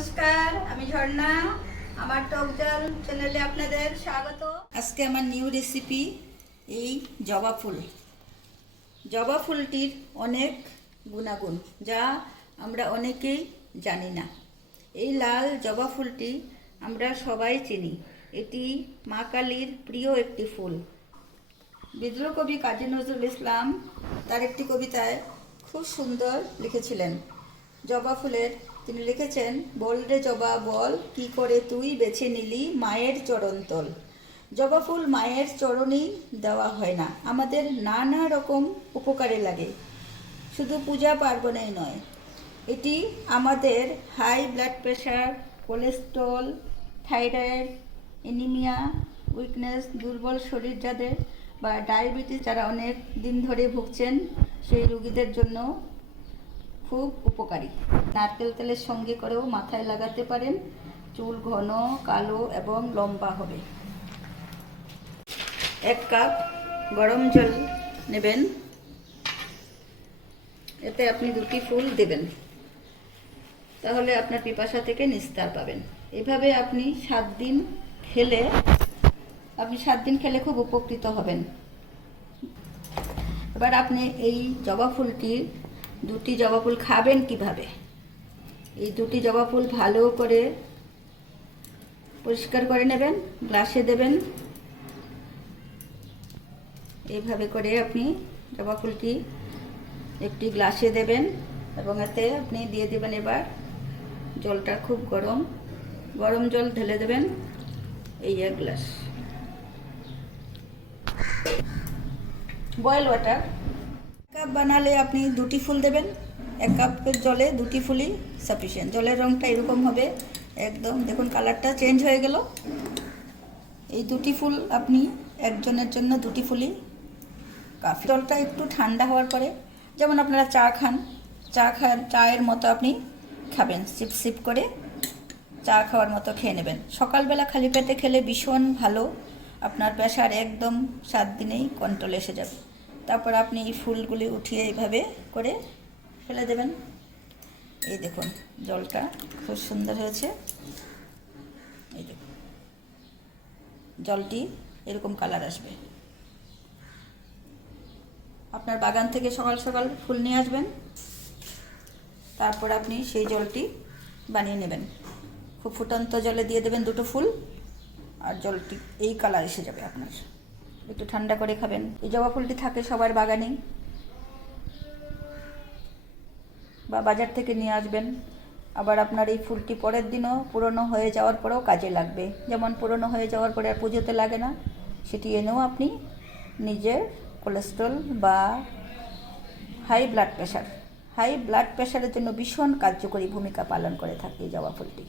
নমস্কার, আমি ঝর্ণা। আমার টকজাল চ্যানেলে আপনাদের স্বাগত। আজকে আমার নিউ রেসিপি এই জবা ফুল। জবা ফুলটির অনেক গুণাগুণ যা আমরা অনেকেই জানি না। এই লাল জবা ফুলটি আমরা সবাই চিনি। এটি মা কালীর প্রিয় একটি ফুল। বিদ্রোহ কবি কাজী নজরুল ইসলাম তার একটি কবিতায় খুব সুন্দর লিখেছিলেন জবা ফুলের। তিনি লিখেছেন, বল রে জবা বল, কি করে তুই বেছে নিলি মায়ের চরণতল। জবা ফুল মায়ের চরণেই দেওয়া হয় না, আমাদের নানা রকম উপকারে লাগে, শুধু পূজা পার্বণেই নয়। এটি আমাদের high blood pressure, cholesterol, thyroid anaemia, weakness, দুর্বল শরীর যাদের বা ডায়াবেটিস যারা অনেক দিন ধরে ভুগছেন সেই রোগীদের জন্য খুব উপকারী। নারকেল তেলের সঙ্গে করেও মাথায় লাগাতে পারেন, চুল ঘন, কালো এবং লম্বা হবে। 1 কাপ গরম জল নেবেন, এতে আপনি 2টি ফুল দেবেন, তাহলে আপনার পিপাসা থেকে নিস্তার পাবেন। এভাবে আপনি 7 দিন খেলে খুব উপকৃত হবেন। এবার আপনি এই জবা ফুলটি 2টি জবা ফুল খাবেন কিভাবে। এই 2টি জবা ফুল ভালো করে পরিষ্কার করে নেবেন, গ্লাসে দেবেন। এইভাবে করে আপনি জবা ফুলটি একটি গ্লাসে দেবেন এবং এতে আপনি দিয়ে দেবেন এবার জলটা খুব গরম জল ঢেলে দেবেন এই 1 গ্লাস বয়েল ওয়াটার। 1 কাপ বানালে আপনি 2টি ফুল দেবেন। 1 কাপের জলে 2টি ফুলই সাফিসিয়েন্ট। জলের রঙটা এরকম হবে, একদম দেখুন কালারটা চেঞ্জ হয়ে গেল। এই 2টি ফুল আপনি একজনের জন্য 2টি ফুলই কাফি। জলটা একটু ঠান্ডা হওয়ার পরে, যেমন আপনারা চা খান, চায়ের মতো আপনি খাবেন, সিপ সিপ করে চা খাওয়ার মতো খেয়ে নেবেন। সকালবেলা খালি পেটে খেলে ভীষণ ভালো, আপনার প্রেশার একদম 7 দিনেই কন্ট্রোল এসে যাবে। তারপর আপনি এই ফুলগুলি উঠিয়ে এইভাবে করে ফেলে দেবেন। এই দেখুন জলটা খুব সুন্দর হয়েছে। এই দেখুন জলটি এরকম কালার আসবে। আপনার বাগান থেকে সকাল সকাল ফুল নিয়ে আসবেন, তারপর আপনি সেই জলটি বানিয়ে নেবেন। খুব ফুটন্ত জলে দিয়ে দেবেন 2টো ফুল, আর জলটি এই কালার এসে যাবে আপনার। একটু ঠান্ডা করে খাবেন। এই জবা ফুলটি থাকে সবার বাগানেই, বা বাজার থেকে নিয়ে আসবেন। আবার আপনার এই ফুলটি পরের দিনও পুরনো হয়ে যাওয়ার পরেও কাজে লাগবে। যেমন পুরনো হয়ে যাওয়ার পরে আর পুজোতে লাগে না, সেটি এনেও আপনি নিজের কোলেস্ট্রল বা হাই ব্লাড প্রেশারের জন্য ভীষণ কার্যকরী ভূমিকা পালন করে থাকে এই জবা ফুলটি।